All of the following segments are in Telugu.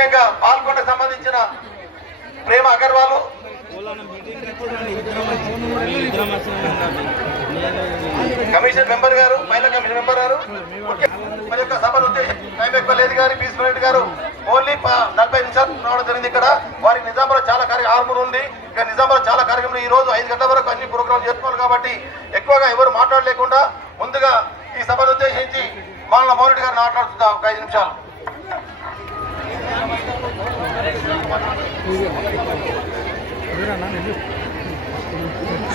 ముఖ్యంగా పాల్గొండకు సంబంధించిన ప్రేమ అగర్వాల్, కమిషన్ మెంబర్ గారు, మహిళా కమిషన్ మెంబర్ గారు, మన యొక్క సభను టైం ఎక్కువ లేదు గారు, పీస్ రెడ్డి గారు ఓన్లీ 40 నిమిషాలు రావడం జరిగింది. ఇక్కడ వారికి నిజాంలో చాలా కార్యక్రమం ఉంది. ఇక నిజాంలో చాలా కార్యక్రమాలు ఈ రోజు 5 గంటల వరకు అన్ని ప్రోగ్రాంలు చేసుకోవాలి కాబట్టి ఎక్కువగా ఎవరు మాట్లాడలేకుండా ముందుగా ఈ సభను ఉద్దేశించి మాల మౌరెడ్డి గారు మాట్లాడుతుందాం ఒక 5 నిమిషాలు.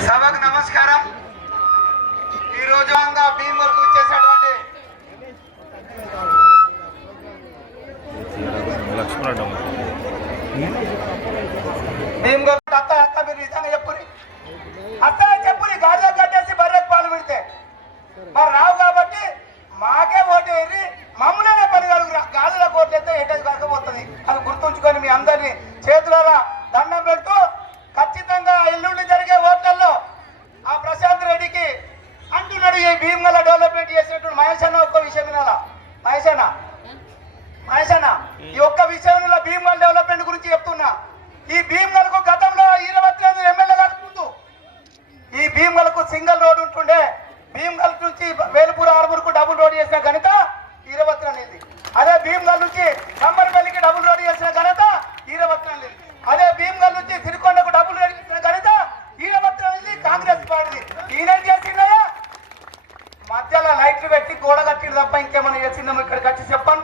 సభకు నమస్కారం. ఈ రోజు భీమవరకు వచ్చేసినటువంటి భీమవరం అత్త అత్త మీరు నిజంగా చెప్పురి, అత్త చెప్పురి, గాడిలో కట్టేసి బర్రెకు పాలు పెడితే మరి రావు కాబట్టి మాకే ఓటు వేసి మమ్మల్నే 10 గాలిలో కోట్లయితే ఏటది కాకపోతుంది. అది గుర్తుంచుకొని మీ అందరినీ చేతులలో దండం పెడుతూ ఖచ్చితంగా ఎల్లుండి జరిగే ఓట్లలో ఆ ప్రశాంత్ రెడ్డికి అంటున్నాడు ఈ భీమగల డెవలప్మెంట్ చేసినటువంటి మహేష్ అన్న ఒక్క విషయం వినాలా. మహేష్ అన్న ఈ ఒక్క విషయంలో భీమగల్ డెవలప్మెంట్ గురించి చెప్తున్నా. ఈ భీమగల్కు గతంలో 25 ఎమ్మెల్యే కాకముందు ఈ భీమగల్కు సింగిల్ రోడ్ ఉంటుండే. భీమగల్ నుంచి వేలుపూర్ ఆర్మూర్కు డబుల్ రోడ్ చేసిన ఘనత 23 అనేది. అదే భీమగల్ నుంచి కమ్మరిపల్లికి డబుల్ రోడ్ చేసిన ఘనత 23 అనేది. అదే భీమగల్ నుంచి సిరికొండకు డబుల్ రోడ్ చేసిన ఘనత 23 అనేది కాంగ్రెస్ పార్టీ. ఈయన చేసిందయ్యా మధ్యలో లైట్లు పెట్టి గోడ కట్టిడు తప్ప ఇంకేమైనా చేసిందాము ఇక్కడికి వచ్చి చెప్పాను.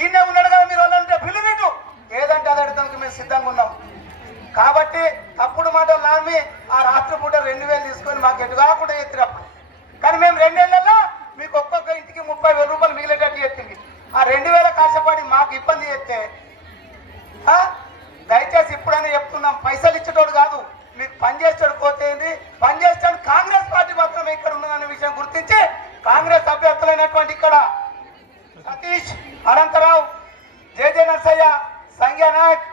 ఈయనే ఉన్నాడు కదా మీరు వాళ్ళంటే పిలువిటు ఏదంటే అది అడగడానికి మేము సిద్ధంగా ఉన్నాం. కాబట్టి తప్పుడు మాటలు నామి ఆ రాత్రి పూట 2000 తీసుకొని మాకు ఎటు కాకుండా ఎత్తినప్పుడు కానీ మేము 2 నెలల్లో మీకు ఒక్కొక్క ఇంటికి 30,000 రూపాయలు మిగిలేటట్టు ఎత్తింది. ఆ 2000 కాశపడి మాకు ఇబ్బంది చేస్తే దయచేసి ఇప్పుడైనా చెప్తున్నాం, పైసలు ఇచ్చేటోడు కాదు, మీకు పనిచేస్తాడు పోతేంది, పనిచేస్తాడు కాంగ్రెస్ పార్టీ మాత్రమే ఇక్కడ ఉన్నదనే విషయం గుర్తించి కాంగ్రెస్ అభ్యర్థులైనటువంటి ఇక్కడ సతీష్, అనంతరావు, జేజే నర్సయ్య, సంఖ్యా నాయక్,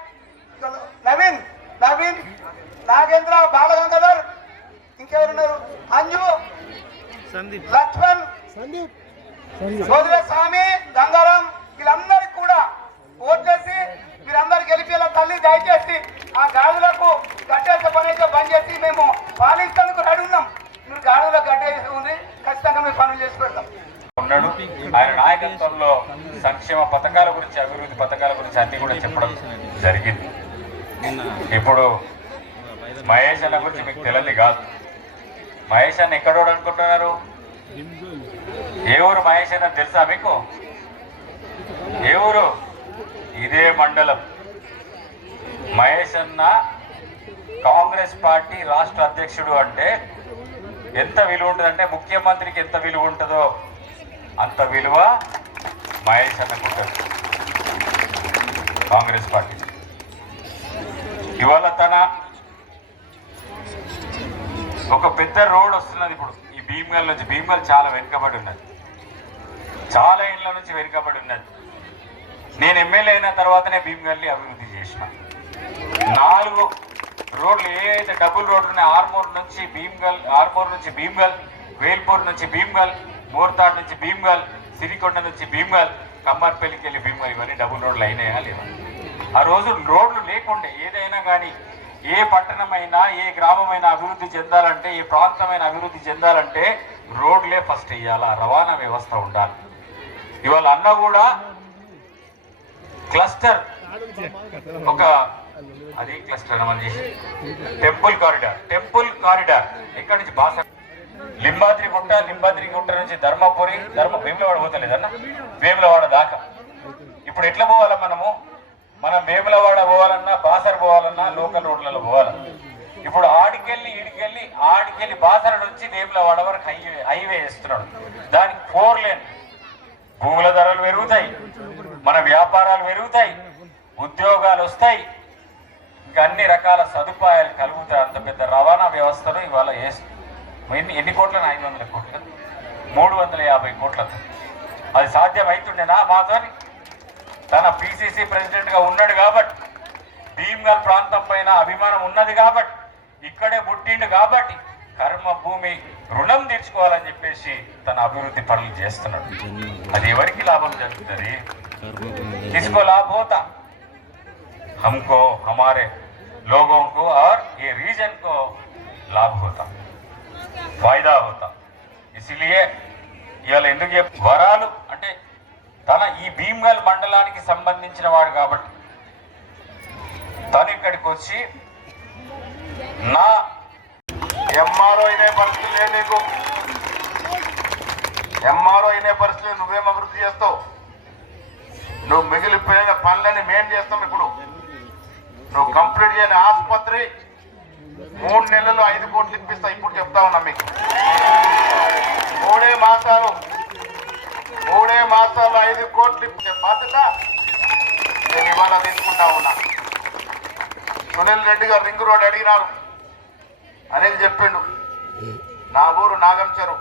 నవీన్, నాగేంద్ర, బాలగంగాధర్, ఇంకెవరున్నారు, అంజు, లక్ష్మణ్, సోదర స్వామి, గంగారాం, వీళ్ళందరికీ కూడా ఓట్లేసి మీరందరూ గెలిపేలా తల్లి దయచేసి ఆ గాడులకు గడ్డేసే పని అయితే బంద్ చేసి మేము పాలించేందుకు రెడీ ఉన్నాం. మీరు గాడులో గడ్డేసి ఉంది, ఖచ్చితంగా మేము పనులు చేసి పెడతాం. ఉన్నాడు. ఆయన నాయకత్వంలో సంక్షేమ పథకాల గురించి, అభివృద్ధి పథకాల గురించి అన్ని కూడా చెప్పడం జరిగింది. ఇప్పుడు మహేష్ అన్న గురించి మీకు తెలియదు కాదు. మహేష్ అన్న ఎక్కడోడు అనుకుంటున్నారు? ఏ ఊరు మహేష్ అన్న తెలుసా మీకు? ఏ ఊరు? ఇదే మండలం. మహేష్ అన్న కాంగ్రెస్ పార్టీ రాష్ట్ర అధ్యక్షుడు అంటే ఎంత విలువ ఉంటుందంటే ముఖ్యమంత్రికి ఎంత విలువ ఉంటుందో అంత విలువ మహేష్ అన్నకు ఉంటుంది కాంగ్రెస్ పార్టీ. ఇవాళ తన ఒక పెద్ద రోడ్ వస్తున్నది ఇప్పుడు ఈ భీమగల్ నుంచి. భీమగల్ చాలా వెనుకబడి ఉన్నది, చాలా ఏళ్ళ నుంచి వెనుకబడి ఉన్నది. నేను ఎమ్మెల్యే అయిన తర్వాతనే భీమగల్ని అభివృద్ధి చేసిన. 4 రోడ్లు ఏదైతే డబుల్ రోడ్లు ఉన్నాయి, ఆర్మూర్ నుంచి భీమగల్, వేల్పూర్ నుంచి భీమగల్, మోర్తాడ్ నుంచి భీమగల్, సిరికొండ నుంచి భీమగల్, కమ్మర్పల్లికి వెళ్ళి భీమగల్, ఇవన్నీ డబుల్ రోడ్లు అయినాయా లేదా? ఆ రోజు రోడ్లు లేకుండే ఏదైనా కానీ ఏ పట్టణమైనా ఏ గ్రామమైనా అభివృద్ధి చెందాలంటే, ఏ ప్రాంతమైన అభివృద్ధి చెందాలంటే రోడ్లే ఫస్ట్ వేయాలా, రవాణా వ్యవస్థ ఉండాలి. ఇవాళ అన్న కూడా క్లస్టర్, ఒక అది క్లస్టర్ మన టెంపుల్ కారిడార్ ఎక్కడి నుంచి బాస లింబాద్రి గుట్ట నుంచి ధర్మపురి, వేములవాడ పోతలేదన్న, వేములవాడ దాకా. ఇప్పుడు ఎట్లా పోవాలా మనం వేములవాడ పోవాలన్నా, బాసర్ పోవాలన్నా లోకల్ రోడ్లలో పోవాలి. ఇప్పుడు ఆడికెళ్ళి బాసర నుంచి వేములవాడ వరకు హైవే వేస్తున్నాడు. దానికి 4 లేన్. భూముల ధరలు పెరుగుతాయి, మన వ్యాపారాలు పెరుగుతాయి, ఉద్యోగాలు వస్తాయి, ఇంకా అన్ని రకాల సదుపాయాలు కలుగుతాయి. అంత పెద్ద రవాణా వ్యవస్థను ఇవాళ ఎన్ని కోట్లను? 500 కోట్లు, 350 కోట్లతో అది సాధ్యమవుతుండేనా? మాతోని తన పిసిసి ప్రెసిడెంట్గా ఉన్నాడు కాబట్టి, భీమగల్ ప్రాంతం పైన అభిమానం ఉన్నది కాబట్టి, ఇక్కడే పుట్టిండు కాబట్టి కర్మభూమి రుణం తీర్చుకోవాలని చెప్పేసి తన అభివృద్ధి పనులు చేస్తున్నాడు. అది ఎవరికి లాభం జరుగుతుంది? తీసుకో లాభోతా हमको, हमारे लोगों को और ये रीजन को लाभ होता, फायदा होता. इसलिए ఇవాళ ఎందుకు వరాలు అంటే తన ఈ భీమ్గల్ మండలానికి సంబంధించిన వాడు కాబట్టి తను ఇక్కడికి వచ్చి నా ఎంఆర్ఓ అయినే పరిస్థితి లేదు నీకు. ఎంఆర్ఓ అయినే పరిస్థితి నువ్వేం అభివృద్ధి చేస్తావు? నువ్వు మిగిలిపోయిన పనులని మేం చేస్తాం. ఇప్పుడు నువ్వు కంప్లీట్ చేయని ఆసుపత్రి 3 నెలలు 5 కోట్లు ఇప్పిస్తా. ఇప్పుడు చెప్తా ఉన్నా మీకు, 3 మాసాలు 5 కోట్లు ఇచ్చే బాధ్యత నేను ఇవాళ తీసుకుంటా ఉన్నా. సునీల్ రెడ్డి గారు రింగ్ రోడ్ అడిగినారు, అనిల్ చెప్పిండు. నా ఊరు నాగంచెరు.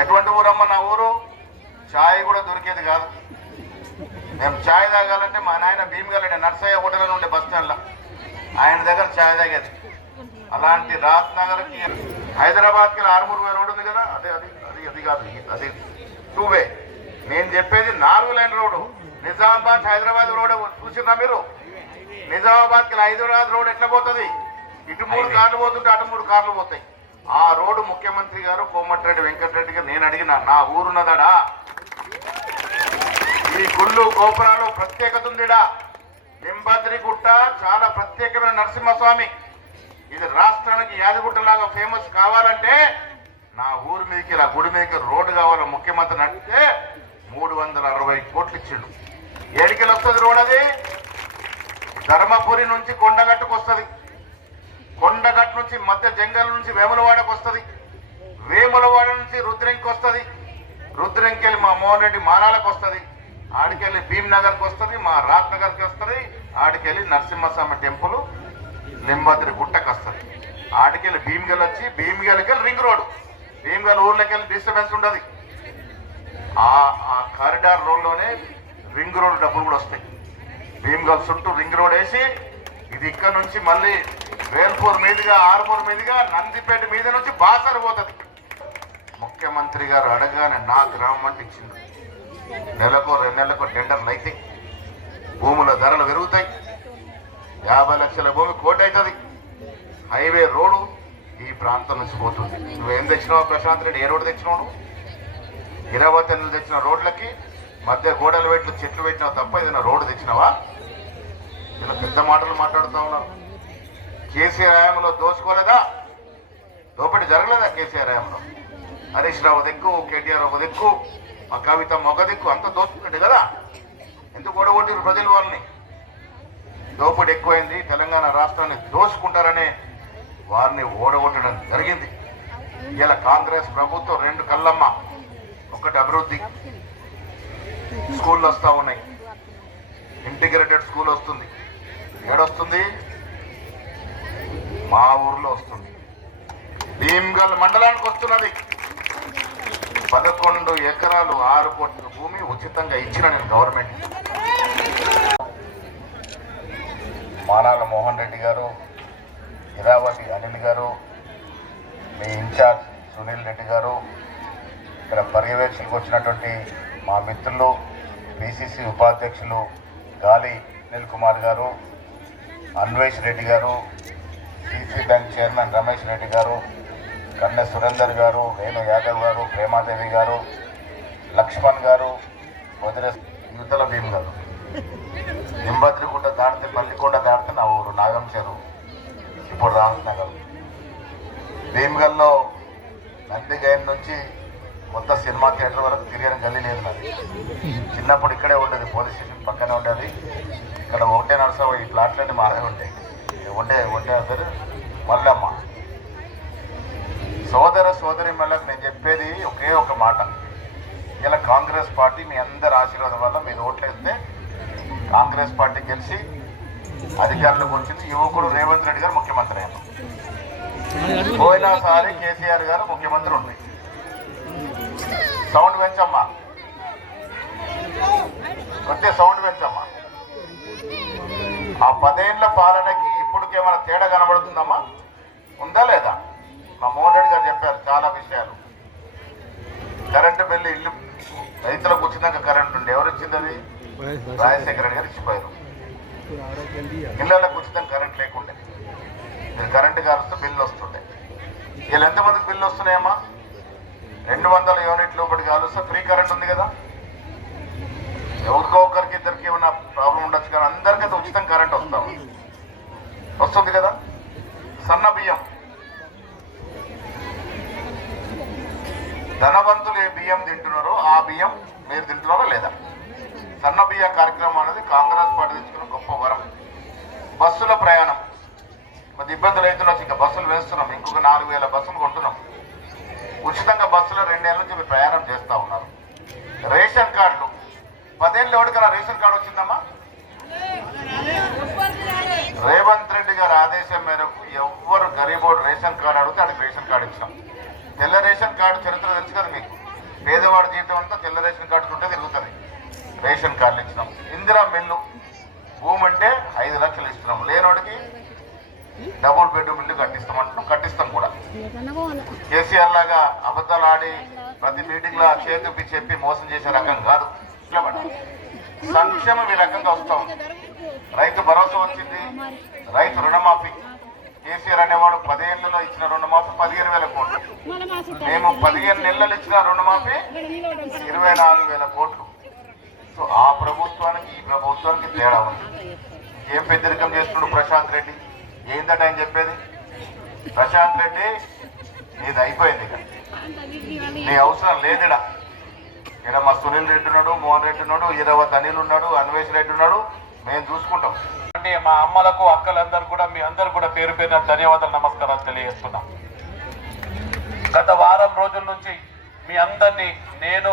ఎటువంటి ఊరమ్మ నా ఊరు? ఛాయ్ కూడా దొరికేది కాదు. మేము ఛాయ్ తాగాలంటే మా నాయన భీమగల్ నర్సయ్య హోటల్ ఉండే బస్ స్టాండ్లో ఆయన దగ్గర ఛాయ్ తాగేది. అలాంటి రాత్ నగర్కి హైదరాబాద్కి 6 రోడ్డు ఉంది కదా, అదే అది అది అది కాదు, అది 2 వే. నేను చెప్పేది 4 line road. Nizamabad Hyderabad road చూసినా మీరు? నిజామాబాద్కి హైదరాబాద్ రోడ్ ఎట్లా పోతుంది? ఇటు 3 కార్లు పోతుంటే అటు 3 కార్లు పోతాయి. ఆ రోడ్డు ముఖ్యమంత్రి గారు కోమటిరెడ్డి వెంకటరెడ్డి గారు నేను అడిగిన, నా ఊరున్నదాడా? ఈ గుళ్ళు గోపురాలు ప్రత్యేకత ఉందిడా? నింబద్రిగుట్ట చాలా ప్రత్యేకమైన నరసింహస్వామి. ఇది రాష్ట్రానికి యాదగుట్టలాగా ఫేమస్ కావాలంటే నా ఊరి మీదకి ఇలా గుడి మీదకి రోడ్డు కావాలని ముఖ్యమంత్రిని అడిగితే 360 కోట్లు ఇచ్చిండు. ఏడికెళ్ళి వస్తుంది రోడ్? అది ధర్మపురి నుంచి కొండగట్టుకు వస్తుంది. కొండగట్టు నుంచి మధ్య జంగల్ నుంచి వేములవాడకు వస్తుంది. వేములవాడ నుంచి రుద్రంకి వస్తుంది. రుద్రంకి వెళ్ళి మా మోహన్ రెడ్డి మానాలకు వస్తుంది. ఆడికెళ్ళి భీమ్నగర్కి వస్తుంది, మా రాత్ నగర్కి వస్తుంది. ఆడికెళ్ళి నరసింహస్వామి టెంపుల్ లింబాద్రి గుట్టకు వస్తుంది. ఆడికెళ్ళి భీమ్గల్ వచ్చి భీమ్గల్కి వెళ్ళి రింగ్ రోడ్. భీమ్గల్ ఊర్లోకి వెళ్ళి డిస్టర్బెన్స్ ఉండదు. ఆ కారిడార్ రోడ్లోనే రింగ్ రోడ్ డబ్బులు కూడా వస్తాయి. భీమ్గల్ చుట్టూ రింగ్ రోడ్ వేసి ఇది ఇక్కడ నుంచి మళ్ళీ వేల్పూర్ మీదుగా, ఆర్మూర్ మీదుగా, నందిపేట మీద నుంచి బాసర్ పోతుంది. ముఖ్యమంత్రి గారు అడగానే నా గ్రామం అంటే ఇచ్చింది. నెలకు 2 నెలలకు టెండర్లు అయితే భూముల ధరలు పెరుగుతాయి. 50 లక్షల భూమి కోటి అవుతుంది. హైవే రోడ్డు ఈ ప్రాంతం నుంచి పోతుంది. నువ్వేం తెచ్చినావు ప్రశాంత్ రెడ్డి? ఏ రోడ్డు తెచ్చినావు? 20 టన్నులు తెచ్చిన రోడ్లకి మధ్య గోడలు పెట్టి చెట్లు పెట్టినావు తప్ప ఏదైనా రోడ్డు తెచ్చినావా? ఇలా పెద్ద మాటలు మాట్లాడుతూ ఉన్నావు. కేసీఆర్ హయాంలో దోచుకోలేదా? దోపిడీ జరగలేదా కేసీఆర్ హయాంలో? హరీష్ రావు దిక్కు, కేటీఆర్ ఒక దిక్కు, ఆ కవిత ఒక దిక్కు, అంతా దోచుకున్నట్టు కదా. ఎందుకు ఓడగొట్టిరు ప్రజలు వాళ్ళని? దోపిడీ ఎక్కువైంది, తెలంగాణ రాష్ట్రాన్ని దోచుకుంటారనే వారిని ఓడగొట్టడం జరిగింది. ఇలా కాంగ్రెస్ ప్రభుత్వం 2 కళ్ళమ్మ. ఒకటి అభివృద్ధి, స్కూళ్ళు వస్తూ ఉన్నాయి. ఇంటిగ్రేటెడ్ స్కూల్ వస్తుంది. ఏడొస్తుంది? మా ఊర్లో వస్తుంది. భీమ్గల్ మండలానికి వస్తున్నది. 11 ఎకరాలు 6 కోట్ల భూమి ఉచితంగా ఇచ్చిన నేను గవర్నమెంట్. మానాల మోహన్ రెడ్డి గారు, ఇరావతి అనిల్ గారు, మీ ఇన్ఛార్జ్ సునీల్ రెడ్డి గారు, ఇక్కడ పర్యవేక్షణకు వచ్చినటువంటి మా మిత్రులు పిసిసి ఉపాధ్యక్షులు గాలి అనిల్ కుమార్ గారు, అన్వేష్ రెడ్డి గారు, CC bank chairman Ramesh Reddy గారు, కన్నె సురేందర్ గారు, వేణు యాదవ్ గారు, ప్రేమాదేవి గారు, లక్ష్మణ్ గారు, వదిలే యువతల భీమ్ గారు. నింబద్రిగుట్ట దాటితే పల్లికొండ దాటితే నా ఊరు నాగంచెరు, ఇప్పుడు రామత్ నగర్. భీమ్గల్లో నందిగైన్ నుంచి కొత్త సినిమా థియేటర్ వరకు తిరిగిన గల్లీ లేదు నాది. చిన్నప్పుడు ఇక్కడే ఉండేది, పోలీస్ స్టేషన్ పక్కనే ఉండేది. ఇక్కడ ఒకటే నడుసా ఈ ప్లాట్లన్నీ మారే ఉంటాయి. ఒకటే పేరు మల్లమ్మ. సోదర సోదరి మళ్ళీ నేను చెప్పేది ఒకే ఒక మాట. ఇలా కాంగ్రెస్ పార్టీ మీ అందరి ఆశీర్వాదం వల్ల మీరు ఓట్లేస్తే కాంగ్రెస్ పార్టీ గెలిచి అధికారంలోకి వచ్చింది. యువకుడు రేవంత్ రెడ్డి గారు ముఖ్యమంత్రి అయ్యారు. పోయినసారి కేసీఆర్ గారు ముఖ్యమంత్రి ఉంది. సౌండ్ పెంచమ్మా, వచ్చే సౌండ్ పెంచమ్మా. ఆ 10 ఏళ్ల పాలనకి ఇప్పటికేమైనా తేడా కనబడుతుందమ్మా? ఉందా లేదా? మా మోహన్ రెడ్డి గారు చెప్పారు చాలా విషయాలు. కరెంటు బిల్లు ఇల్లు రైతులకు వచ్చినాక కరెంటు ఉండే ఎవరు ఇచ్చింది? అది రాజశేఖర రెడ్డి గారు ఇచ్చిపోయారు. ఇళ్ళకు ఉచితం కరెంట్ లేకుండే, కరెంటు కారుస్తే బిల్లు వస్తుండే. వీళ్ళు ఎంతమందికి బిల్లు వస్తున్నాయమ్మా? 200 యూనిట్లు ఒకటి కాలుస్తే ఫ్రీ కరెంట్ ఉంది కదా. ఎవరికో ఒకరికి ఇద్దరికి ఏమన్నా ప్రాబ్లం ఉండొచ్చు, కానీ అందరికీ ఉచితం కరెంట్ వస్తుంది కదా. సన్న బియ్యం, ధనవంతులు ఏ బియ్యం తింటున్నారో ఆ బియ్యం మీరు తింటున్నారో లేదా? సన్న బియ్య కార్యక్రమం అనేది కాంగ్రెస్ పార్టీ తెచ్చుకున్న గొప్ప వరం. బస్సుల ప్రయాణం కొద్ది ఇబ్బందులు అవుతున్నాం, ఇంకా బస్సులు వేస్తున్నాం, ఇంకొక 4000 బస్సులు కొంటున్నాం. ఉచితంగా బస్సులో 2 ఏళ్ళ నుంచి మీరు ప్రయాణం చేస్తూ ఉన్నారు. రేషన్ కార్డులు 10 ఏళ్ళు ఎవరికైనా రేషన్ కార్డు వచ్చిందమ్మా? రేవంత్ రెడ్డి గారి ఆదేశం మేరకు ఎవ్వరు గరీబోడు రేషన్ కార్డు అడిగితే అడిగి రేషన్ కార్డు ఇచ్చినాం. తెల్ల రేషన్ కార్డు చరిత్ర తెలుసు కదా మీకు. పేదవాడి జీవితం అంతా తెల్ల రేషన్ కార్డు ఉంటే తిరుగుతుంది. రేషన్ కార్డులు ఇచ్చినాం. ఇందిరా మిల్లు, భూమి అంటే 5 లక్షలు ఇస్తున్నాం. లేనోడికి డబుల్ బెడ్రూమ్ ఇల్లు కట్టిస్తామంటున్నాం, కట్టిస్తాం కూడా. కేసీఆర్ లాగా అబద్ధాలు ఆడి ప్రతి మీటింగ్ లో చేతుపి చెప్పి మోసం చేసే రకం కాదు. సంక్షేమం ఈ రకంగా వస్తాం. రైతు భరోసా వచ్చింది, రైతు రుణమాఫీ. కేసీఆర్ అనేవాడు 10 ఏళ్లలో ఇచ్చిన రుణమాఫీ 15,000 కోట్లు. మేము 15 నెలలు ఇచ్చిన రుణమాఫీ 24,000 కోట్లు. సో ఆ ప్రభుత్వానికి ఈ ప్రభుత్వానికి తేడా ఉంది. ఏం పెద్దరికం చేస్తున్నాడు ప్రశాంత్ రెడ్డి? ఏంటంటే ఆయన చెప్పేది? ప్రశాంత్ రెడ్డి నీది అయిపోయింది, ఇక నీ అవసరం లేదుడా. ఇక్కడ మా సునీల్ రెడ్డి ఉన్నాడు, మోహన్ రెడ్డి ఉన్నాడు, ఇరవత్ అనిల్ ఉన్నాడు, అన్వేష్ రెడ్డి ఉన్నాడు, మేము చూసుకుంటాం. అంటే మా అమ్మలకు అక్కలందరూ కూడా మీ అందరు కూడా పేరు పేరున ధన్యవాదాలు, నమస్కారాలు తెలియజేస్తున్నాం. గత వారం రోజుల నుంచి మీ అందరినీ నేను,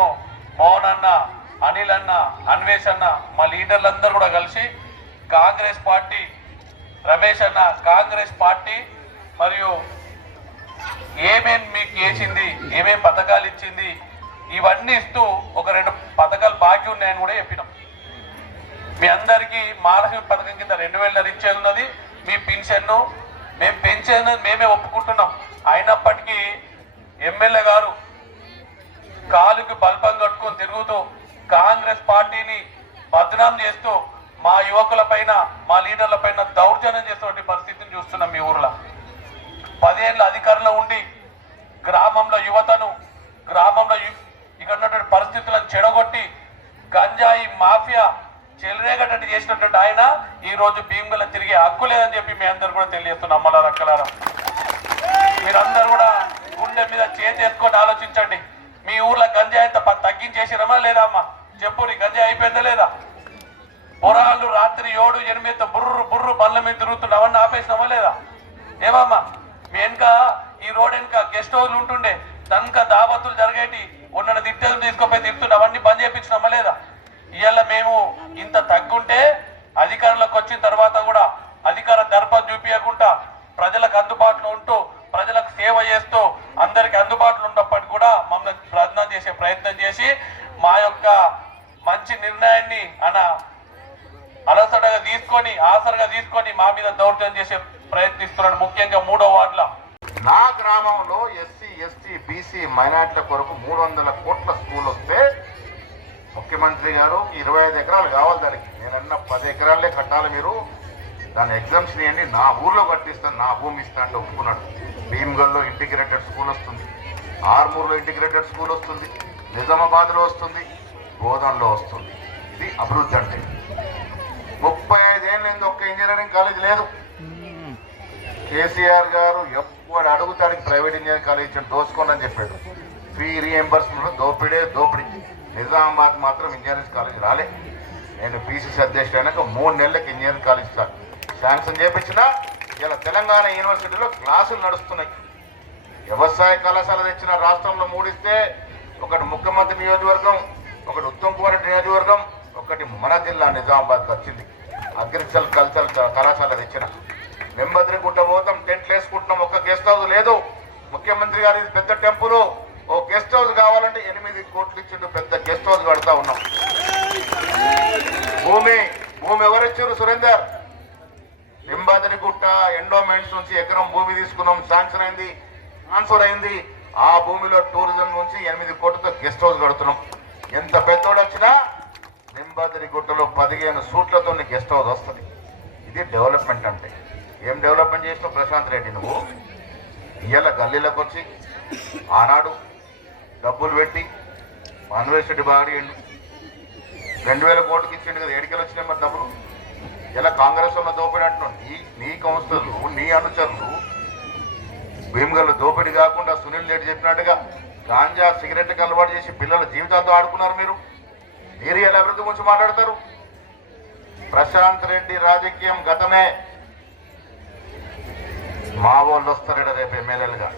మోహన్ అన్న, అనిల్ అన్న, అన్వేష్ అన్న, మా లీడర్లందరూ కూడా కలిసి కాంగ్రెస్ పార్టీ, రమేష్ అన్న కాంగ్రెస్ పార్టీ మరియు ఏమేమి మీకు చేసింది, ఏమేమి పథకాలు ఇచ్చింది, ఇవన్నీ ఇస్తూ ఒక 2 పథకాలు బాకీ ఉన్నాయని కూడా చెప్పినాం. మీ అందరికీ మహాలక్ష్మి పథకం కింద 2,000 ఇచ్చేది ఉన్నది. మీ పెన్షన్ను మేము పెంచేది మేమే ఒప్పుకుంటున్నాం. అయినప్పటికీ ఎమ్మెల్యే గారు కాలుకి బల్బం కట్టుకొని తిరుగుతూ కాంగ్రెస్ పార్టీని బదనాం చేస్తూ మా యువకుల పైన, మా లీడర్ల పైన దౌర్జన్యం చేసేటువంటి పరిస్థితిని చూస్తున్నాం. మీ ఊర్లో 10 ఏళ్ళ అధికారంలో ఉండి గ్రామంలో యువతను, గ్రామంలో ఇక్కడ ఉన్నటువంటి పరిస్థితులను చెడగొట్టి గంజాయి మాఫియా చెలరేగటట్టు చేసినటువంటి ఆయన ఈ రోజు భీముల తిరిగే హక్కు లేదని చెప్పి మీ అందరు కూడా తెలియజేస్తున్నాం. అమ్మలారా, అక్కలారా, మీరందరూ కూడా గుండె మీద చేతేసుకొని ఆలోచించండి. మీ ఊర్లో గంజాయి అంత తగ్గించేసిరమా లేదా అమ్మా? చెప్పు, నీ గంజాయి అయిపోయిందా లేదా? పొరాళ్ళు రాత్రి 7, 8 బుర్రు బండ్ల మీద తిరుగుతున్నా, అవన్నీ ఆపేసినామా లేదా? ఏమమ్మా, మీ వెనక ఈ రోడ్ వెనక గెస్ట్ హౌస్లు ఉంటుండే, తనక దావతులు జరిగేటి, ఉన్న దిట్టలు తీసుకుపోయి తిరుగుతున్నా, అవన్నీ బంద్ చేయించినామా లేదా? ఇవాళ మేము ఇంత తగ్గుంటే అధికారంలోకి వచ్చిన తర్వాత కూడా అధికార దర్పం చూపించకుండా ప్రజలకు అందుబాటులో ఉంటూ ప్రజలకు సేవ చేస్తూ అందరికి అందుబాటులో ఉన్నప్పటికీ కూడా మమ్మల్ని ప్రయత్నం చేసే ప్రయత్నం చేసి మా యొక్క మంచి నిర్ణయాన్ని అలసటగా తీసుకొని, ఆసరగా తీసుకొని మా మీద దౌర్జన్యం చేసే ప్రయత్నిస్తున్నాడు. ముఖ్యంగా 3వ వార్డులో నా గ్రామంలో ఎస్సీ, ఎస్టీ, బీసీ మైనార్టీల కొరకు 300 కోట్ల స్కూల్ వస్తే ముఖ్యమంత్రి గారు 25 ఎకరాలు కావాలి దానికి. నేనన్నా 10 ఎకరాలే కట్టాలి, మీరు దాన్ని ఎగ్జామ్షన్ ఇవ్వండి, నా ఊర్లో కట్టిస్తాను, నా భూమి ఇస్తా అంటే ఒప్పుకున్నాడు. భీమ్గల్లో ఇంటిగ్రేటెడ్ స్కూల్ వస్తుంది, ఆర్మూర్లో ఇంటిగ్రేటెడ్ స్కూల్ వస్తుంది, నిజామాబాద్లో వస్తుంది, బోధన్లో వస్తుంది. ఇది అభివృద్ధి అంటే. 35 ఏళ్ళైంది ఒక్క ఇంజనీరింగ్ కాలేజ్ లేదు. కేసీఆర్ గారు ఎప్పుడు అడుగుతాడికి ప్రైవేట్ ఇంజనీరింగ్ కాలేజ్ ఇచ్చాడు, దోసుకోండి అని చెప్పాడు. Fee reimbursement దోపిడే. నిజామాబాద్ మాత్రం ఇంజనీరింగ్ కాలేజ్ రాలే. నేను పీసీసీ అధ్యక్షుడు అయినాక 3 నెలలకు ఇంజనీరింగ్ కాలేజ్ శాంక్షన్ చేయించిన. ఇలా తెలంగాణ యూనివర్సిటీలో క్లాసులు నడుస్తున్నాయి. వ్యవసాయ కళాశాల తెచ్చిన రాష్ట్రంలో 3 ఇస్తే, ఒకటి ముఖ్యమంత్రి నియోజకవర్గం, ఒకటి ఉత్తమ్ కుమార్ రెడ్డి నియోజకవర్గం, ఒకటి మన జిల్లా నిజామాబాద్కి వచ్చింది. అగ్రికల్చర్ కళాశాల తెచ్చిన. వెంబద్రిగుట్ట పోతాం, టెంట్లు వేసుకుంటున్నాం, ఒక్క గెస్ట్ హౌస్ లేదు. ముఖ్యమంత్రి గారు ఇది పెద్ద టెంపుల్, ఓ గెస్ట్ హౌస్ కావాలంటే 8 కోట్లు ఇచ్చిండు, పెద్ద గెస్ట్ హౌస్ కడతా ఉన్నాం. భూమి ఎవరిచ్చారు? సురేందర్. వెంబద్రిగుట్ట ఎండోమెంట్స్ నుంచి ఎకరం భూమి తీసుకున్నాం, శాంక్షన్ అయింది, ట్రాన్స్ఫర్ అయింది. ఆ భూమిలో టూరిజం నుంచి 8 కోట్లతో గెస్ట్ హౌస్ కడుతున్నాం. ఎంత పెద్దోడు వచ్చినా వెంబద్రిగుట్టలో 15 సూట్లతో గెస్ట్ హౌస్ వస్తుంది. ఇది డెవలప్మెంట్ అంటే. ఏం డెవలప్మెంట్ చేసినావు ప్రశాంత్ రెడ్డి నువ్వు? ఇవాళ గల్లీలోకి వచ్చి ఆనాడు డబ్బులు పెట్టి అన్వేష్ రెడ్డి బాగా 2000 కోట్లకి ఇచ్చిండు కదా, ఏడికెళ్ళి వచ్చినాయి మరి డబ్బులు? ఇలా కాంగ్రెస్ ఉన్న దోపిడీ అంటున్నావు. నీ కౌన్సిలర్లు, నీ అనుచరులు భీమగల్ దోపిడీ కాకుండా సునీల్ రెడ్డి చెప్పినట్టుగా గాంజా సిగరెట్కి అలవాటు చేసి పిల్లల జీవితాలతో ఆడుకున్నారు. మీరు ఏరియాల అభివృద్ధి గురించి మాట్లాడతారు. ప్రశాంత్ రెడ్డి రాజకీయం గతమే. మా వాళ్ళు వస్తారట రేపు ఎమ్మెల్యేలుగా.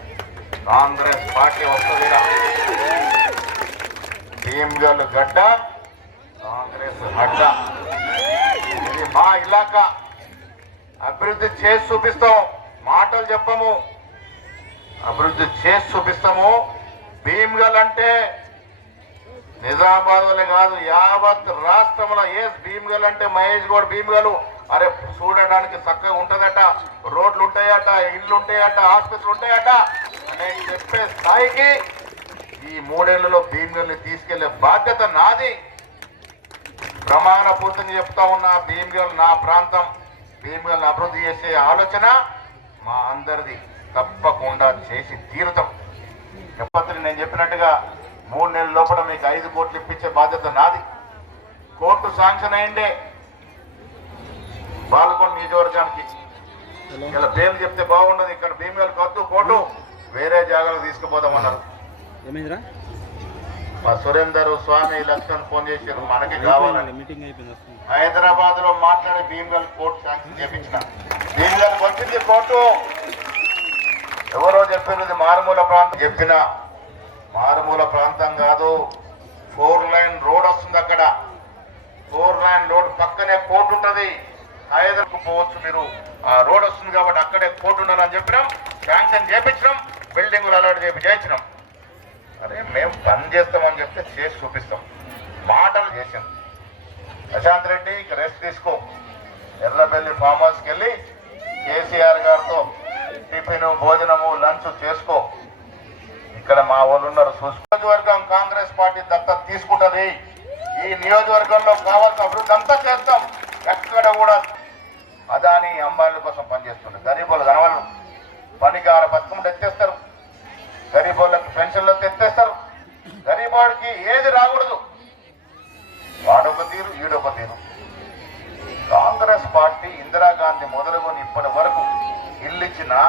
కాంగ్రెస్ పార్టీ వస్తుంది. భీమగల్ గడ్డ, కాంగ్రెస్ అడ్డ. ఇది మా ఇలాకా. అభివృద్ధి చేసి చూపిస్తాం, మాటలు చెప్పము, అభివృద్ధి చేసి చూపిస్తాము. భీమగల్ అంటే నిజామాబాద్ వల్లే కాదు, యావత్ రాష్ట్రంలో. భీమగల్ అంటే మహేష్ గౌడ్ భీమగల్. అరే చూడడానికి చక్కగా ఉంటదట, రోడ్లు ఉంటాయట, ఇళ్ళు ఉంటాయట, హాస్పిటల్ ఉంటాయట అని చెప్పే స్థాయికి ఈ 3 ఏళ్లలో భీమగల్ని తీసుకెళ్లే బాధ్యత నాది. ప్రమాణపూర్తంగా చెప్తా ఉన్నా, భీమగల్ నా ప్రాంతం. భీమగల్ని అభివృద్ధి చేసే ఆలోచన మా అందరిది. తప్పకుండా చేసి తీరుతాం. చెప్పత్రి నేను చెప్పినట్టుగా 3 నెలల లోపల మీకు 5 కోట్లు ఇప్పించే బాధ్యత నాది. కోర్టు శాంక్షన్ అయిందే బాలకొండ నియోజకవర్గానికి. ఇలా పేర్లు చెప్తే బాగుండదు. ఇక్కడ భీమగల్ కొత్త కోర్టు వేరే జాగాలో తీసుకుపోదామన్నారు. మా సురేందర్ స్వామి లక్ష్మణ్ ఫోన్ చేశారు, మనకి కావాలని. హైదరాబాద్ లో మాట్లాడి భీమగల్ కోర్టు శాంక్షన్ చేయించిన. భీమగల్ వచ్చింది కోర్టు. ఎవరో చెప్పారు ఇది మారుమూల ప్రాంతం. చెప్పిన మారుమూల ప్రాంతం కాదు, 4 లైన్ రోడ్ వస్తుంది అక్కడ. 4 లైన్ రోడ్ పక్కనే కోర్టు ఉంటుంది. హైదరాబాద్ పోవచ్చు మీరు, ఆ రోడ్ వస్తుంది కాబట్టి అక్కడే కోర్టు ఉండాలని చెప్పినాం. శాంక్షన్ చేయించినాం, బిల్డింగులు అలాంటి చేయించినాం. అరే మేము పని చేస్తామని చెప్తే చేసి చూపిస్తాం. మాటలు చేసాం. ప్రశాంత్ రెడ్డి ఇక రెస్ట్ తీసుకో. ఎర్రబెల్లి ఫామ్ హౌస్కి వెళ్ళి కేసీఆర్ గారితో టిఫిన్, భోజనము, లంచ్ చేసుకో. ఇక్కడ మా వాళ్ళు ఉన్నారు. నియోజకవర్గం కాంగ్రెస్ పార్టీ దత్తత తీసుకుంటది. ఈ నియోజకవర్గంలో కావాల్సిన అభివృద్ధి అంతా చేస్తాం. ఎక్కడ కూడా అదాని అంబానీ కోసం పనిచేస్తుండే గరీబులు కనవాళ్ళు పనికార బతుకములు ఎత్తేస్తారు. గరీబులకు పెన్షన్లు ఎత్తేస్తారు. గరీబుడికి ఏది రాకూడదు. వాడొక తీరు, ఈడొక తీరు. కాంగ్రెస్ పార్టీ ఇందిరాగాంధీ మొదలుకొని ఇప్పటి వరకు ఇల్లు ఇచ్చినా,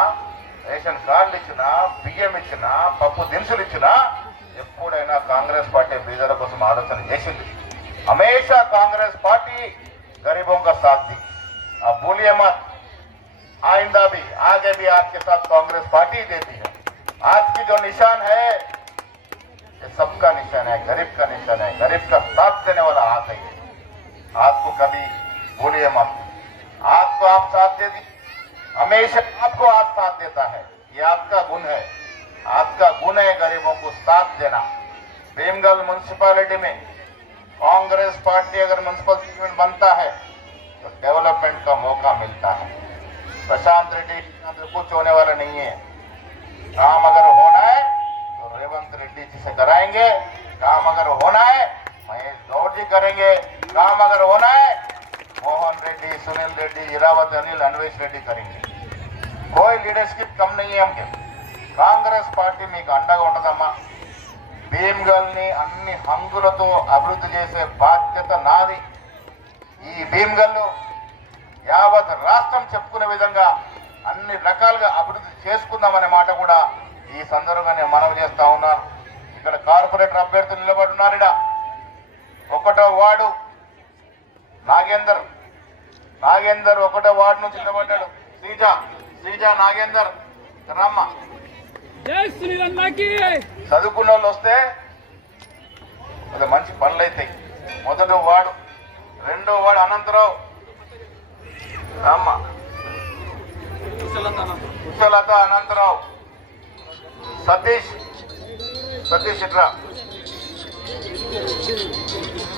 రేషన్ కార్డులు ఇచ్చినా, బియ్యం ఇచ్చినా, పప్పు దినుసులు ఇచ్చినా ఎప్పుడైనా కాంగ్రెస్ పార్టీ ప్రజల కోసం ఆలోచన చేసింది. हमेशा कांग्रेस पार्टी गरीबों का साथ दी. अब भूलिए मत, आइंदा भी आगे भी आपके साथ कांग्रेस पार्टी देती है. आज की जो निशान है ये सबका निशान है, गरीब का निशान है. गरीब का साथ देने वाला हाथ है. आपको कभी भूलिए मत. आपको आप साथ दे दी, हमेशा आपको आज साथ देता है. ये आपका गुण है. आपका गुण है गरीबों को साथ देना. भीमगल म्युनिसिपालिटी में कांग्रेस पार्टी अगर म्युनिसिपल बनता है तो डेवलपमेंट का मौका मिलता है. प्रशांत रेड्डी कुछ होने वाला नहीं है. काम अगर होना है तो रेवंत रेड्डी जी से कराएंगे. काम अगर होना है महेश गौड़ जी करेंगे. काम अगर होना है मोहन रेड्डी, सुनील रेड्डी, इरावत अनिल, अन्वेश रेड्डी करेंगे. कोई लीडरशिप कम नहीं है हमके. कांग्रेस पार्टी మీకు అండగా ఉంటదమ్మా. భీమగల్ని అన్ని హంగులతో అభివృద్ధి చేసే బాధ్యత నాది. ఈ భీమగల్ యావత్ రాష్ట్రం చెప్పుకునే విధంగా అన్ని రకాలుగా అభివృద్ధి చేసుకుందామనే మాట కూడా ఈ సందర్భంగా నేను మనవి చేస్తా ఉన్నాను. ఇక్కడ కార్పొరేటర్ అభ్యర్థులు నిలబడి ఉన్నారు. ఇక్కడ 1వ వార్డు నాగేందర్ 1వ వార్డు నుంచి నిలబడ్డాడు. శ్రీజా నాగేందర్ రమ్మ. చదువుకున్న వాళ్ళు వస్తే అది మంచి పనులు అవుతాయి. 1వ వార్డు, 2వ వార్డు అనంతరావు రామ్మ, కుశలత అనంతరావు, సతీష్ ఇట్రా,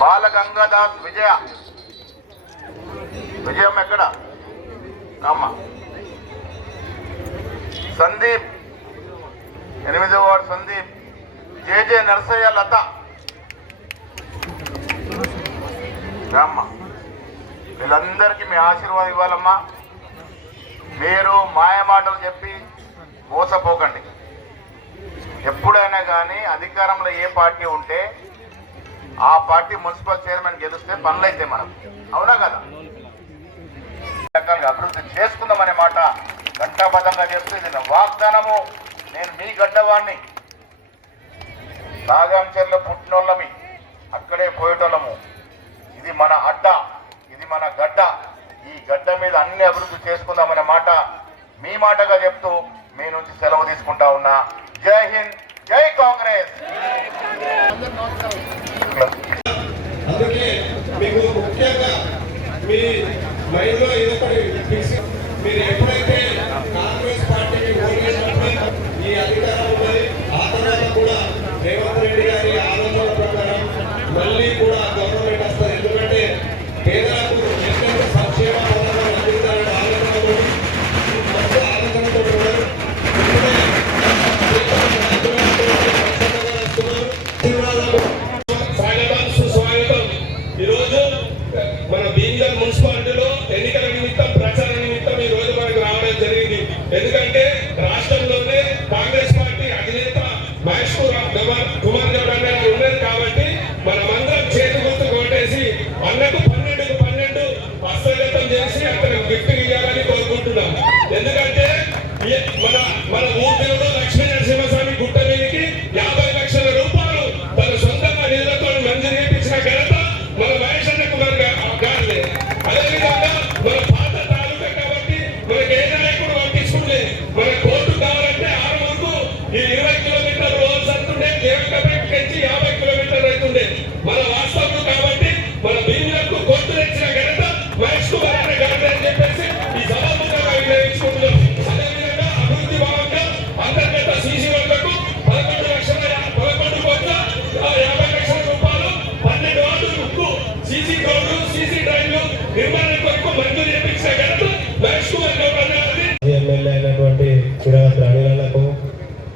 బాలగంగాదాస్ విజయం ఎక్కడ రామ్మ, సందీప్ 8వ వార్డు సందీప్, జేజే నర్సయ్య లత రామ్మ, వీళ్ళందరికీ మీ ఆశీర్వాదం ఇవ్వాలమ్మా. మీరు మాయ మాటలు చెప్పి మోసపోకండి. ఎప్పుడైనా కానీ అధికారంలో ఏ పార్టీ ఉంటే ఆ పార్టీ మున్సిపల్ చైర్మన్ గెలిస్తే పనులైతే మనకు, అవునా కదా? రకాలుగా అభివృద్ధి చేసుకుందామనే మాట ఘంటాబద్ధంగా చెప్తూ ఇది నా వాగ్దానము. నేను మీ గడ్డవాణ్ణి, నాగాంచర్లో పుట్టినోళ్ళమి, అక్కడే పోయేటోళ్ళము. ఇది మన అడ్డ, ఇది మన గడ్డ. ఈ గడ్డ మీద అన్ని అభివృద్ధి చేసుకుందామనే మాట మీ మాటగా చెప్తూ మీ నుంచి సెలవు తీసుకుంటా ఉన్నా. జై హింద్, జై కాంగ్రెస్. అందుకే మీకు ముఖ్యంగా మీ మైండ్లో ఇదొకటి ఫిక్స్. మీరు ఎప్పుడైతే కాంగ్రెస్ పార్టీకి ఓటు వేసినప్పుడు ఈ అధికారం ఉన్నది, ఆ తర్వాత కూడా రేవంత్ రెడ్డి గారి ఆలోచన ప్రకారం మళ్ళీ కూడా గవర్నమెంట్ వస్తుంది. ఎందుకంటే పేదలకు ఎన్నెన్నో సంక్షేమ పథకాలు అందించాలనే ఆలోచనతో మంచి ఆలోచనతో ఉన్నారు. స్వాగతం, సుస్వాగతం. ఈరోజు మన భీమగల్ మున్సిపాలిటీలో ఎన్నికల నిమిత్తం, ప్రచార నిమిత్తం ఈ రోజు మనకు రావడం జరిగింది. ఎందుకంటే రాష్ట్రంలోనే కాంగ్రెస్ పార్టీ అధినేత మహేష్ కుమార్ గౌడ్ అన్న ఉన్నారు కాబట్టి మనమందరం చేతి గుర్తు కొట్టేసి అన్నకు 12కు 12 హస్తగతం చేసి అతను గిఫ్ట్ ఇవ్వాలని కోరుకుంటున్నాం. ఎందుకంటే మన ఊరిలో లక్ష్మీ నరసింహస్వామి గుట్ట మీదకి 50 లక్షల రూపాయలు తన సొంతంగా నిధులతో మంజూరు చేయించిన ఘనత మన మహేష్ అన్న కుమార్ గారిదే. అదేవిధంగా మన పాత తాలూకా కాబట్టి మనకి ఏ నాయకుడు పట్టించుకుంటే మన కోర్టు కావాలంటే ఆరుమూరుకు ఈ 20 కిలోమీటర్ల రోడ్స్ అంటుండే, దేవకపేటకి 50 కిలోమీటర్లు అవుతుండే. మన వాస్తవం కాబట్టి మన భీములకు కోర్టు తెచ్చిన ఘనత మహేష్ కుమార్ అన్న గారిదే అని చెప్పేసి ఈ సభాముఖంగా నిర్ణయించుకుంటున్నాం. అదేవిధంగా అభివృద్ధి భాగంగా అంతర్గత సీసీ రోడ్లకు 11 కోట్ల 50 లక్షల రూపాయలు, 12 వార్డులకు సీసీ రోడ్లు, సీసీ డ్రైన్లు నిర్మాణం కొరకు మంజూరు చేయించిన ఘనత మహేష్ కుమార్ గౌడ్ అన్నది. ఎమ్మెల్యే అయినటువంటి చిరావత్ రాణిలకు,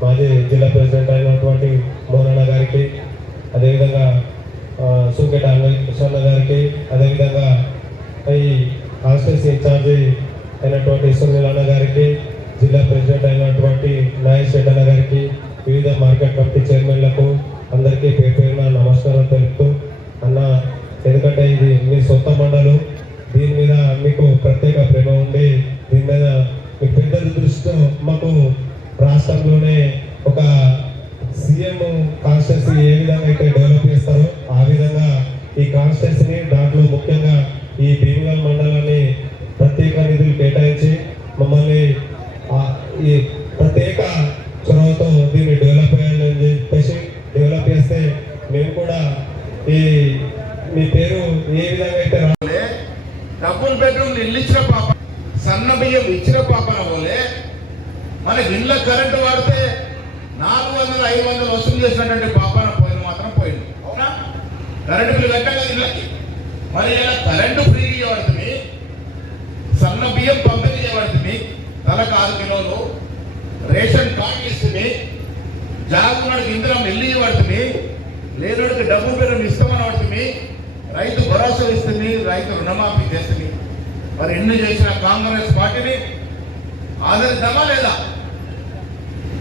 మాజీ జిల్లా ప్రెసిడెంట్ అయినటువంటి మోహనన్న గారికి, అదేవిధంగా సూకెట కృష్ణ గారికి, అదేవిధంగా ఈ కాన్స్టిట్యూన్సీ ఇన్ఛార్జి అయినటువంటి సునీల్ అన్న గారికి, జిల్లా ప్రెసిడెంట్ అయినటువంటి నాగేష్ రెడ్డి అన్న గారికి, వివిధ మార్కెట్ కమిటీ చైర్మన్లకు అందరికీ పేరున నమస్కారం తెలుపుతూ, అన్న ఎందుకంటే ఇది మీ సొంత మండలం, దీని మీద మీకు ప్రత్యేక ప్రేమ ఉండి దీని మీద మీ పెద్దల దృష్టితో మాకు రాష్ట్రంలోనే ఒక సీఎం కాన్స్టిట్యూన్సీ ఏ విధంగా అయితే డెవలప్ చేస్తారో ఆ విధంగా ఈ కాన్స్టిట్యూన్సీని, దాంట్లో ముఖ్యంగా ఈ భీమగల్ మండలాన్ని ప్రత్యేక నిధులు కేటాయించి మమ్మల్ని ఈ ప్రత్యేక చొరవతో దీన్ని డెవలప్ చేయాలని చెప్పేసి డెవలప్ చేస్తే మేము కూడా ఈ మీ పేరు ఏ విధంగా అయితే డబుల్ బెడ్రూమ్ ఇల్లు ఇచ్చిన పాప, సన్న బియ్యం ఇచ్చిన పాపన పోలే మనకి ఇళ్ళ కరెంటు వాడితే 400-500 వసూలు చేసినటువంటి పాపన పోయిన మాత్రం పోయింది. అవునా? కరెంటు బిల్లు కట్టాం కదా ఇళ్ళకి. మరి ఇలా కరెంటు ఫ్రీ ఇవ్వబడుతుంది, సన్న బియ్యం పంపిణీ చేయబడుతుంది, తలకు 6 కిలోలు రేషన్ కార్డు ఇస్తుంది, జాగునాడికి ఇందిరం ఇల్లు ఇవ్వబడుతుంది, లేనుడికి డబ్బు బెడ్రూమ్ ఇస్తామని పడుతుంది, రైతు భరోసా ఇస్తుంది, రైతు రుణమాఫీ చేస్తుంది. మరి ఎన్ని చేసిన కాంగ్రెస్ పార్టీని ఆదరిద్దామా లేదా?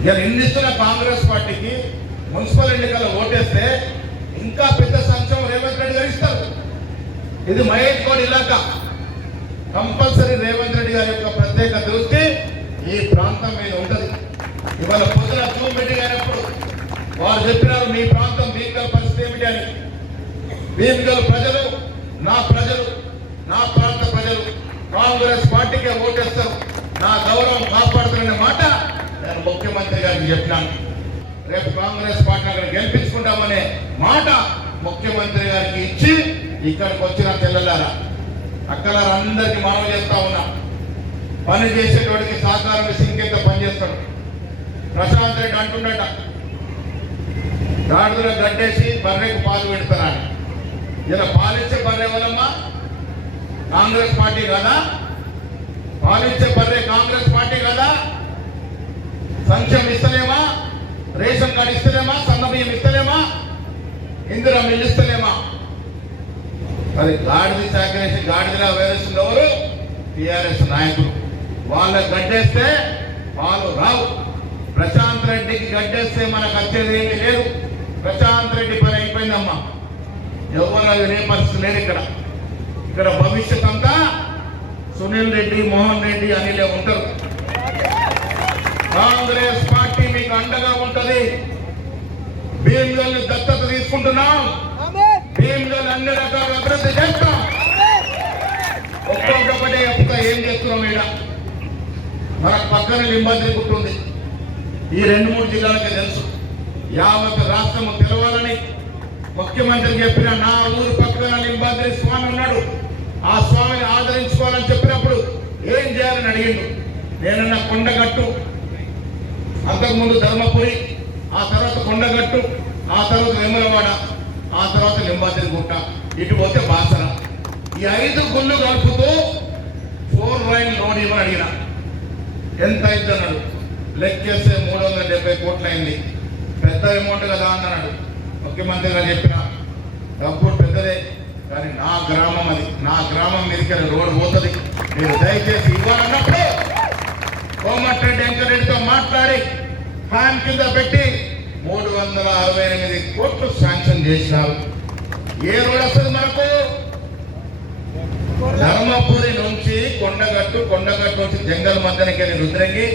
ఇలా ఎన్నిస్తున్న కాంగ్రెస్ పార్టీకి మున్సిపల్ ఎన్నికల్లో ఓటేస్తే ఇంకా పెద్ద సంక్షేమం రేవంత్ రెడ్డి గారు ఇస్తారు. ఇది మహేష్ గౌడ్ ఇలాకా. కంపల్సరీ రేవంత్ రెడ్డి గారి యొక్క ప్రత్యేక దృష్టి ఈ ప్రాంతం మీద ఉంటుంది. ఇవాళ పొద్దున జూమ్ మీటింగ్ అయినప్పుడు వారు చెప్పినారు మీ ప్రాంతం భీమగల్ పరిస్థితి ఏమిటి అని. భీమగల్ ప్రజలు, నా ప్రాంత ప్రజలు కాంగ్రెస్ పార్టీకే ఓటేస్తారు, నా గౌరవం కాపాడుతారనే మాట నేను ముఖ్యమంత్రి గారికి చెప్పినాను. రేపు కాంగ్రెస్ పార్టీ అక్కడ గెలిపించుకుంటామనే మాట ముఖ్యమంత్రి గారికి ఇచ్చి ఇక్కడికి వచ్చిన తెల్లలారా అక్కలారా అందరికీ మనవి చేస్తా ఉన్నా. పని చేసేటోడికి సహకారం ఇచ్చి ఇంకెంత పని చేస్తాడు. ప్రశాంత్ రెడ్డి అంటున్నట గాడిదలో గడ్డేసి బర్రెకు పాలు పెడతారని. ఇలా పాలిచ్చే బర్రె వల్లమ్మా కాంగ్రెస్ పార్టీ కదా, పాలిచ్చే బర్రె కాంగ్రెస్ పార్టీ కదా. సంక్షేమం ఇస్తలేమా, రేషన్ కార్డు ఇస్తలేమా, సన్న బియ్యం ఇస్తలేమా, ఇందిరా మిల్లు ఇస్తలేమా? అది గాడిది చాకరేసి గాడిదలా వేరేస్తుంది ఎవరు? టిఆర్ఎస్ నాయకులు. వాళ్ళకి గడ్డేస్తే వాళ్ళు రావు. ప్రశాంత్ రెడ్డికి గడ్డేస్తే మనకు వచ్చేది ఏమీ లేదు. ప్రశాంత్ రెడ్డి పని అయిపోయిందమ్మా. ఎవరు వినే పరిస్థితి లేదు ఇక్కడ. ఇక్కడ భవిష్యత్ అంతా సునీల్ రెడ్డి, మోహన్ రెడ్డి, అనిలే ఉంటారు. కాంగ్రెస్ పార్టీ మీకు అండగా ఉంటది. భీమ్గల్ దత్తత తీసుకుంటున్నాం. భీమ్గల్ అన్ని రకాల అభివృద్ధి చేస్తాం. ఒక్కొక్కటే చెప్తా ఏం చేస్తున్నాం. ఇక్కడ మనకు పక్కన లింబాద్రి గుట్టుంది. ఈ 2-3 జిల్లాలకే తెలుసు. యావత్ రాష్ట్రం తెలవాలని ముఖ్యమంత్రి చెప్పిన నా ఊరు పక్కన లింబాద్రి స్వామి ఉన్నాడు. ఆ స్వామిని ఆదరించుకోవాలని చెప్పినప్పుడు ఏం చేయాలని అడిగిండు. నేనన్న కొండగట్టు, అంతకుముందు ధర్మపురి, ఆ తర్వాత కొండగట్టు, ఆ తర్వాత వేములవాడ, ఆ తర్వాత లింబాద్రి గుట్ట, ఇటు పోతే బాసర. ఈ 5 గుళ్ళు కలుపుతూ 4 లైన్ రోడ్ ఇవ్వని అడిగిన. ఎంత అయింది అన్నాడు. లెక్కేస్తే 370 కోట్లు అయింది. పెద్ద అమౌంట్ కదా అన్నాడు. ముఖ్యమంత్రి గారు చెప్పిన డబ్బు పెద్దదే, కానీ నా గ్రామం అది, నా గ్రామం మీదకి రోడ్డు పోతుంది, మీరు దయచేసి ఇవ్వాలన్నప్పుడు కోమటిరెడ్డి వెంకటరెడ్డితో మాట్లాడి ఫ్యాన్ కింద పెట్టి 368 కోట్లు శాంక్షన్ చేసినారు. ఏ రోడ్ వస్తుంది మనకు? ధర్మపురి నుంచి కొండగట్టు, కొండగట్టు నుంచి జంగల్ మధ్యానికి వెళ్ళి రుద్రంగి,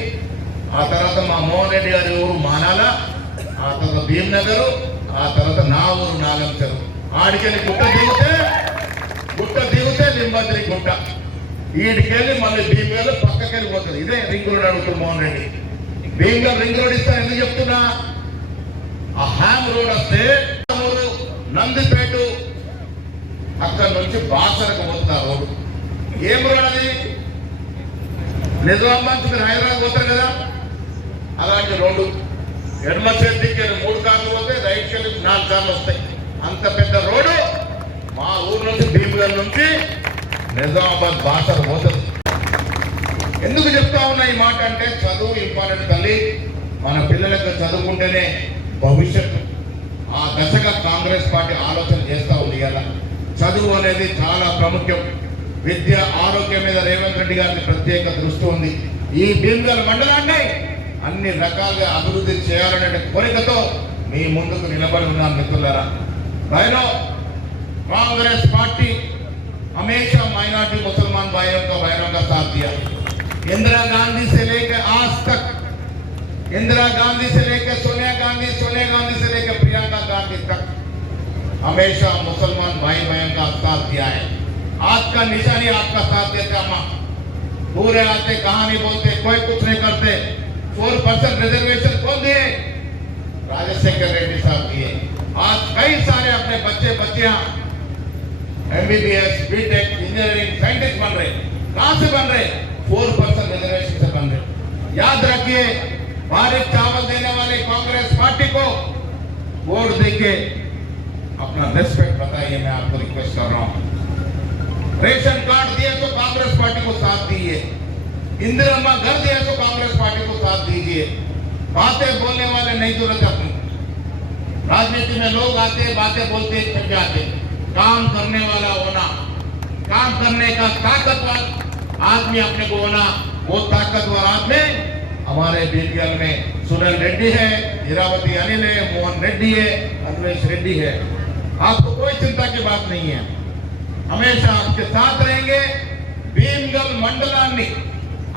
ఆ తర్వాత మా మోహన్ రెడ్డి గారి ఊరు మానాల, ఆ తర్వాత భీమ్నగర్, ఆ తర్వాత నా ఊరు నాగంచెరు. ఆడికెళ్ళి గుట్ట దిగితే లింబాద్రి గుట్ట, ఈడికెళ్ళి మళ్ళీ భీమ్గల్ పక్కకెళ్ళి పోతుంది. ఇదే రింగ్ రోడ్ అడుగుతుంది మోహన్ రెడ్డి. భీమ్గల్ రింగ్ రోడ్ ఇస్తా ఎందుకు చెప్తున్నా? ఆ హ్యామ్ రోడ్ వస్తే నందిపేట అక్కడి నుంచి బాసరకు పోతున్నారు రోడ్డు. ఏం రోడ్ అది? నిజామాబాద్ మీరు హైదరాబాద్ పోతారు కదా, అలాంటి రోడ్డు. ఎడమ చేతికి 3 కార్లు పోతే రైట్ కెళ్ళి 4 కార్లు వస్తాయి. అంత పెద్ద రోడ్డు మా ఊరు నుంచి భీమగల్ నుంచి నిజామాబాద్ బాసర పోతుంది. ఎందుకు చెప్తా ఉన్నా ఈ మాట అంటే, చదువు ఇంపార్టెంట్ తల్లి. మన పిల్లలకు చదువుకుంటేనే భవిష్యత్తు. ఆ దశగా కాంగ్రెస్ పార్టీ ఆలోచన చేస్తూ ఉంది కదా. చదువు అనేది చాలా ప్రాముఖ్యం. విద్య, ఆరోగ్యం మీద రేవంత్ రెడ్డి గారికి ప్రత్యేక దృష్టి ఉంది. ఈ భీమగల్ మండలాన్ని అన్ని రకాలుగా అభివృద్ధి చేయాలనే కోరికతో మీ ముందుకు నిలబడి ఉన్నాను మిత్రులారా. भाइयों, कांग्रेस पार्टी हमेशा माइनॉरिटी मुसलमान भाइयों का साथ दिया। इंदिरा गांधी से लेकर आज तक, इंदिरा गांधी से लेकर सोनिया गांधी, सोनिया गांधी से लेकर प्रियंका गांधी तक हमेशा मुसलमान भाई बहन का साथ दिया है। आज का निशानी आपका साथ देता माँ। पूरे आते कहानी बोलते, कोई कुछ नहीं करते। 4% रिजर्वेशन कौन दिए? राजशेखर रेड्डी साहब दिए। आज कई सारे अपने बच्चे बच्चियां MBBS, बीटेक, इंजीनियरिंग, साइंटिस्ट बन रहे। कहां से बन रहे? 4% रिजर्वेशन से बन रहे। याद रखिए, भारी चावल देने वाले कांग्रेस पार्टी को वोट देके अपना रिस्पेक्ट बताइए। मैं आपको रिक्वेस्ट कर रहा हूं। रेशन कार्ड दिए तो कांग्रेस पार्टी को साथ दीजिए। इंदिरा घर दिए तो कांग्रेस पार्टी को साथ दीजिए। बातें बोलने वाले नहीं जरूरत अपनी। राजनीति में लोग आते, बातें बोलते, छट जाते। काम करने वाला होना, काम करने का ताकतवर आदमी अपने को होना। वो ताकतवर आदमी हमारे बीटीएल में सुनील रेड्डी है, हीरावती अनिल है, मोहन रेड्डी है, अखिलेश रेड्डी है। आपको कोई चिंता की बात नहीं है। हमेशा आपके साथ रहेंगे। భీమగల్ మండలాన్ని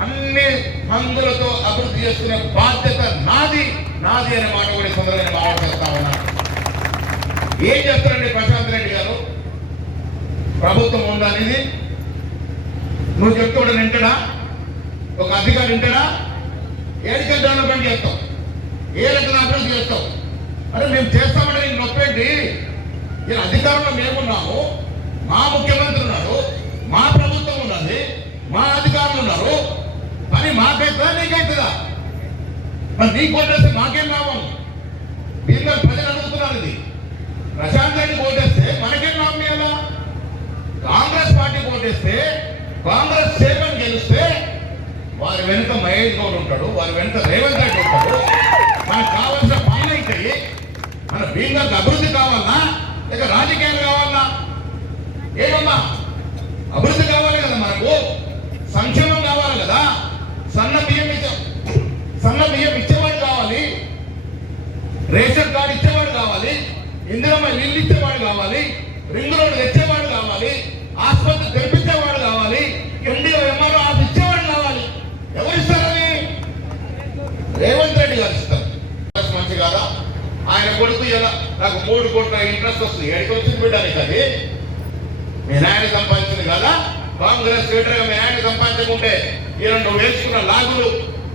అన్ని హంగులతో అభివృద్ధి చేసుకునే బాధ్యత నాది నాది అనే మాట కూడా సందర్భంగా మాట్లాడుతూ ఉన్నాను. ఏం చేస్తారండి ప్రశాంత్ రెడ్డి గారు? ప్రభుత్వం ఉందనేది నువ్వు చెప్తాడు వింటాడా? ఒక అధికారి వింటాడా? ఏడికి డెవలప్మెంట్ చేస్తావు, ఏ రకంగా అభివృద్ధి చేస్తావు? అరే మేము చేస్తామంటే నీకు నొప్పేంటి? ఇలా అధికారంలో మేమున్నాము, మా ముఖ్యమంత్రి ఉన్నారు, మా ప్రభుత్వం ఉన్నది, మా అధికారులు ఉన్నారు. పని మాకైతుందా నీకైతుందా? మరి నీకు ఓటేస్తే మాకేం లాభం? దీనిలో ప్రజలు అడుగుతున్నారు. ఇది ప్రశాంత్ రెడ్డి ఓటేస్తే మనకేం లాభం ఇవ్వాలా? కాంగ్రెస్ పార్టీ ఓటేస్తే, కాంగ్రెస్ చైర్మన్ గెలిస్తే వారి వెనుక మహేష్ గౌడ్ ఉంటాడు, వారి వెనుక రేవంత్ రెడ్డి ఉంటాడు. మనకు కావాల్సిన పనులు అవుతాయి. మన భీమగల్కి అభివృద్ధి కావాలన్నా లేక రాజకీయాలు కావాలన్నా? ఏదో రేషన్ కార్డు ఇచ్చేవాడు కావాలి, ఇందిరమ్మ ఇల్లు ఇచ్చేవాడు కావాలి, రింగ్ రోడ్ తెచ్చేవాడు కావాలి, ఆసుపత్రి తెరిపించేవాడు కావాలి, ఎంఆర్ఓ ఆఫీస్ ఇచ్చేవాడు కావాలి. ఎవరు ఇస్తారని? రేవంత్ రెడ్డి గారు ఇస్తారు. మంచి కాదా? ఆయన కొడుకు ఇలా నాకు 3 కోట్ల ఇంట్రెస్ట్ వస్తుంది. ఎక్కడికి వచ్చింది బిడ్డానికి? అది మీ నాయన సంపాదించింది కదా. కాంగ్రెస్ లీడర్గా మీ నాయన సంపాదించకుంటే ఇలా నువ్వు వేసుకున్న లాగులు,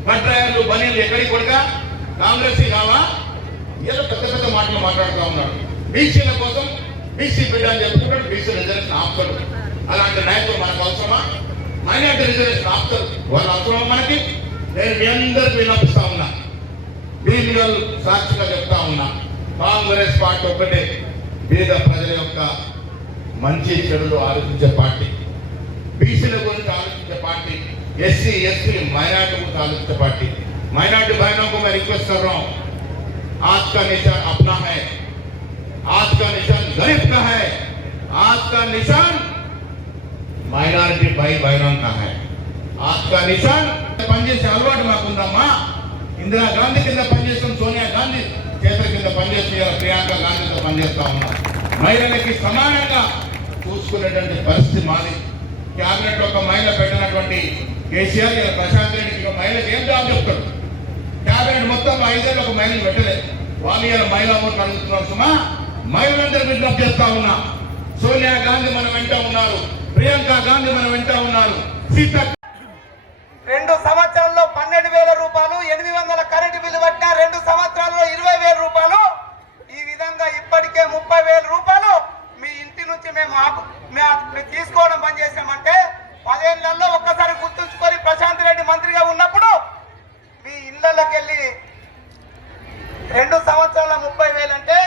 పట్రాయర్లు, బనీలు ఎక్కడికి కొడుక కాంగ్రెస్ కావా? ఏదో పెద్ద పెద్ద మాటలు మాట్లాడుతూ ఉన్నాడు. బీసీల కోసం బీసీ బిడ్డ అని చెప్పుకుంటాడు. బీసీ రిజర్వేషన్ ఆపుతాడు. అలాంటి నాయకులు మనకు అవసరమా? మైనార్టీ రిజర్వేషన్ ఆపుతారు. వాళ్ళు అవసరమా మనకి? నేను మీ అందరికి విన్నపిస్తా ఉన్నా, బీసీలు సాక్షిగా చెప్తా ఉన్నా, కాంగ్రెస్ పార్టీ ఒక్కటే పేద ప్రజల యొక్క మంచి చెడులు ఆలోచించే పార్టీ, బీసీల గురించి ఆలోచించే పార్టీ, ఎస్సీ ఎస్టీ మైనార్టీ గురించి ఆలోచించే పార్టీ. మైనార్टी बहनों को मैं रिक्वेस्ट कर रहा हूं, आज का निशान अपना है, आज का निशान गरीब का है, आज का निशान మైనారిటీ भाई बहनों का है, आज का निशान పనిచేసే అలవాటు మాకుందమ్మా. ఇందిరాగాంధీ కింద పనిచేస్తాం, సోనియా గాంధీ చేతుల కింద పనిచేస్తే ప్రియాంక గాంధీతో పనిచేస్తా ఉన్నాం. మహిళలకి సమానంగా చూసుకునేటువంటి పరిస్థితి మాది. క్యాబినెట్ ఒక మహిళ పెట్టినటువంటి కేసీఆర్ ఇలా ప్రశాంత్ రెడ్డికి మహిళకి ఏం జాబ్ చెప్తాడు? క్యాబినెట్ మొత్తం 5 ఏళ్ళు ఒక మహిళను పెట్టలేదు. వాళ్ళు ఇలా మహిళా ఓట్లు అడుగుతున్నారు. సుమా మహిళలందరూ విజ్ఞప్తి చేస్తా ఉన్నా, సోనియా గాంధీ మన వెంట ఉన్నారు, ప్రియాంక గాంధీ మన వెంట ఉన్నారు. 2 సంవత్సరాల్లో 12,000 రూపాయలు, 800 కరెంటు బిల్లు పట్టినా 2 సంవత్సరాల్లో 20,000 రూపాయలు. ఈ విధంగా ఇప్పటికే 30,000 రూపాయలు మీ ఇంటి నుంచి మేము తీసుకోవడం బంద్ చేసామంటే 10 ఏళ్లలో ఒక్కసారి గుర్తుంచుకొని ప్రశాంత్ రెడ్డి మంత్రిగా ఉన్నప్పుడు మీ ఇళ్లకి వెళ్ళి 2 సంవత్సరాల 30,000 అంటే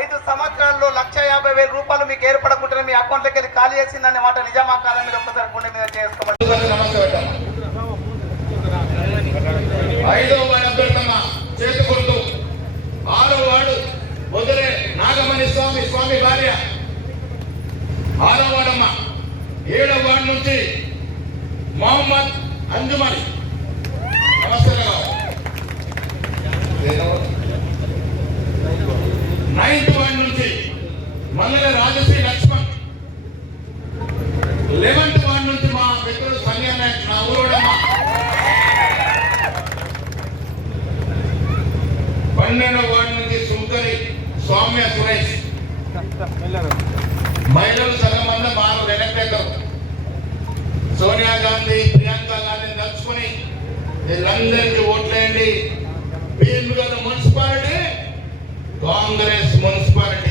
5 సంవత్సరాల్లో 1,50,000 రూపాయలు మీకు ఏర్పడకుంటే మీ అకౌంట్లోకి వెళ్ళి ఖాళీ చేసిందనే మాట నిజమా కాలం మీరు ఒక్కసారి గుండె మీద చేసుకోమని. 5వ వార్డు అభ్యర్థమ్మ చేతి గుర్తు, 6వ వార్డు వదిలే నాగమణి స్వామి భార్య 6వ వార్డమ్మ, 7వ వార్డు నుంచి మొహమ్మద్ అంజుమని. నమస్తే. 9వ వార్డు నుంచి మల్లెల రాజశ్రీ లక్ష్మణ్. 11వ వార్డు నుంచి మా మిత్రుడు సంజయ్ నాయక్, నా ఊరోడమ్మ. 12వ వార్డు నుంచి సుంకరి సౌమ్య సురేష్. మహిళలు సగం మంది మారు ఎలక్టేటర్. సోనియా గాంధీ, ప్రియాంక గాంధీ నడుచుకుని వీళ్ళందరికీ ఓట్లేయండి. Bheemgal municipality Congress municipality.